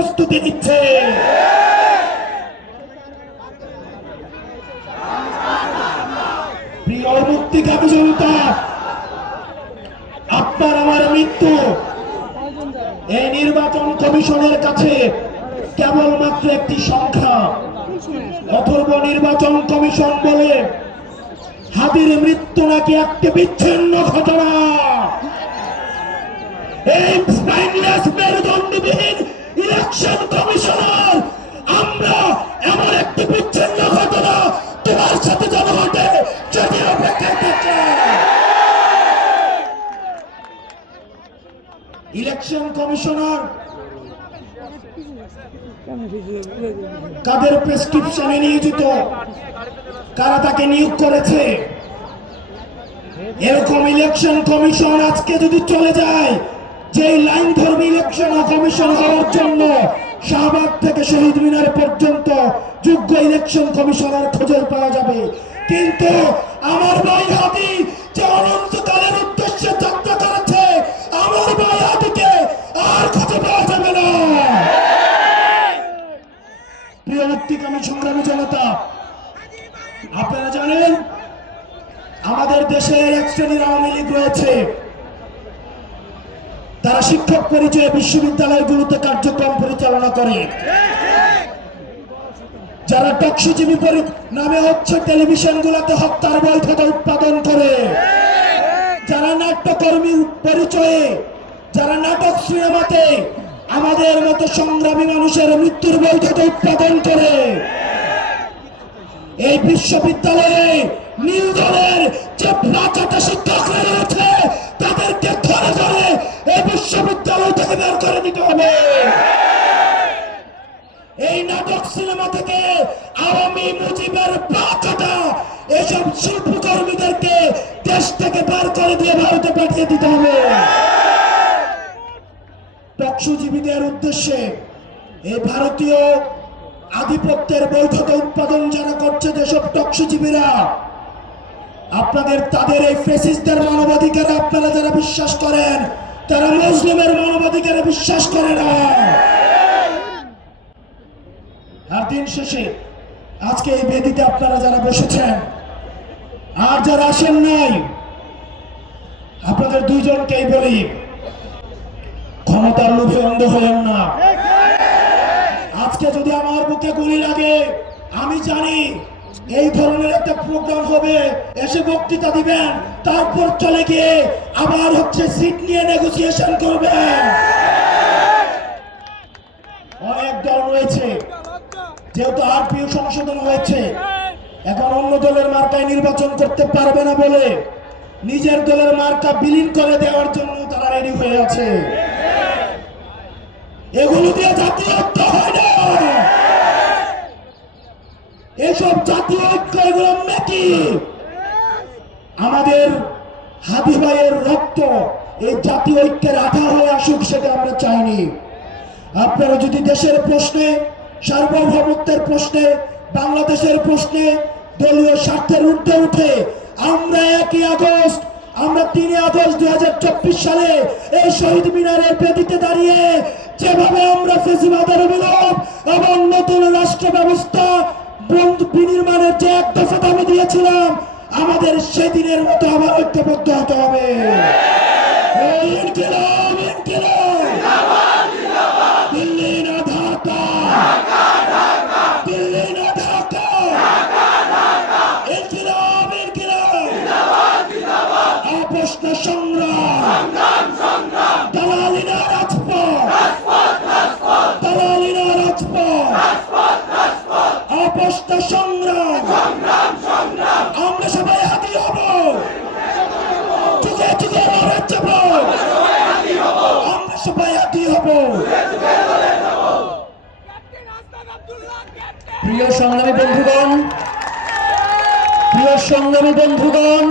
প্রস্তুতি নিচ্ছে। প্রিয় মুক্তিকামী জনতা, আপনার আমার মৃত্যু এই নির্বাচন কমিশনের কাছে কেবলমাত্র একটি সংখ্যা। অথর্ব নির্বাচন কমিশন বলে হাদির মৃত্যু নাকি একটি বিচ্ছিন্ন ঘটনা। এই স্পাইনলেস মেরুদণ্ডবিহীন ইলেকশন কমিশনার, আমরা এমন একটি বিচ্ছিন্ন ঘটনা তোমার সাথে যেন ঘটে যদি অপেক্ষা করছে। ইলেকশন কমিশনার কাদের প্রেসক্রিপশনে নিয়োজিত, কারা তাকে নিয়োগ করেছে? এরকম ইলেকশন কমিশন আজকে যদি চলে যায়, যে লাইন ধর্মী ইলেকশন কমিশন হওয়ার জন্য শাহবাগ থেকে শহীদ মিনার পর্যন্ত যোগ্য ইলেকশন কমিশনার খুঁজে পাওয়া যাবে, কিন্তু আমার ভাই হাদি যে অনন্তকালের উদ্দেশ্যে যাত্রা করেছে, আমার ভাই হাদিকে আর খুঁজে পাওয়া যাবে না। প্রিয় মুক্তিকামী সংগ্রামী জনতা, আপনারা জানেন আমাদের দেশের এক শ্রেণীর আওয়ামী লীগ রয়েছে, তারা শিক্ষক পরিচয়ে বিশ্ববিদ্যালয়গুলোতে কার্যক্রম পরিচালনা করে, যারা টকশিজীবী নামে হচ্ছে টেলিভিশনগুলোতে হত্যার বৈধতা উৎপাদন করে, যারা নাট্যকর্মী পরিচয়ে, যারা নাটক সিনেমাতে আমাদের মতো সংগ্রামী মানুষের মৃত্যুর বৈধতা উৎপাদন করে, এই বিশ্ববিদ্যালয়ে নীল দলের যে প্রাচাটা শিক্ষকরা রয়েছে তাদেরকে ধরে ধরে এই বিশ্ববিদ্যালয় থেকে বের করে দিতে হবে। এই নাটক সিনেমা থেকে আওয়ামী মুজিবের প্রাচাটা এসব শিল্পকর্মীদেরকে দেশ থেকে বের করে দিয়ে ভারতে পাঠিয়ে দিতে হবে। টকশিজীবীদের উদ্দেশ্যে এই ভারতীয় আধিপত্যের বৈধতা উৎপাদন যারা করছে, যেসব টকশিজীবীরা, আপনাদের তাদের এই ফ্যাসিস্টদের মানবাধিকারে আপনারা যারা বিশ্বাস করেন, তারা মুসলিমের মানবাধিকারে বিশ্বাস করে না। আর দিন শেষে আজকে এই বেদিতে আপনারা যারা বসেছেন আর যারা আসেন নাই, আপনাদের দুইজনকেই বলি, ক্ষমতার লোভে অন্ধ হলেন না। আজকে যদি আমার বুকে গুলি লাগে, আমি জানি এই ধরনের একটা প্রোগ্রাম হবে, এসে বক্তৃতা দিবেন, তারপর চলে গিয়ে আবার হচ্ছে সিট নিয়ে নেগোসিয়েশন করবেন। অনেক দল রয়েছে, যেহেতু আরপিও সংশোধন হয়েছে, এখন অন্য দলের মার্কায় নির্বাচন করতে পারবে না বলে নিজের দলের মার্কা বিলীন করে দেওয়ার জন্য তারা রেডি হয়ে আছে। এগুলো দিয়ে জাতীয় ঐক্য হয় না। এসব জাতীয় ঐক্য, এগুলো নাকি আমাদের হাদি ভাইয়ের রক্ত এই জাতীয় ঐক্যের আঠা হয়ে আসুক, সেটা আমরা চাইনি। আপনারা যদি দেশের প্রশ্নে, সার্বভৌমত্বের প্রশ্নে, বাংলাদেশের প্রশ্নে দলীয় স্বার্থের ঊর্ধ্বে উঠে আমরা 1 আগস্ট, আমরা 3 আগস্ট 2024 সালে এই শহীদ মিনারের বেদিতে দাঁড়িয়ে যেভাবে আমরা ফ্যাসিবাদের বিলোপ এবং নতুন রাষ্ট্র ব্যবস্থা বিনির্মাণের যে এক দফা দাবি দিয়েছিলাম, আমাদের সেদিনের মতো আবার ঐক্যবদ্ধ হতে হবে। দিল্লি না ঢাকা, দিল্লি না ঢাকা, ইনকিলাব, ইনকিলাব, আপোষ না সংগ্রাম, দালালি না রাজপথ, দালালি না রাজপথ, আপোষ না সংগ্রাম। আমরা সবাই হাতি হব, যুগে যুগে লড়ে যাব, আমরা সবাই হাতি হব। প্রিয় সংগ্রামী বন্ধুগণ, প্রিয় সংগ্রামী বন্ধুগণ,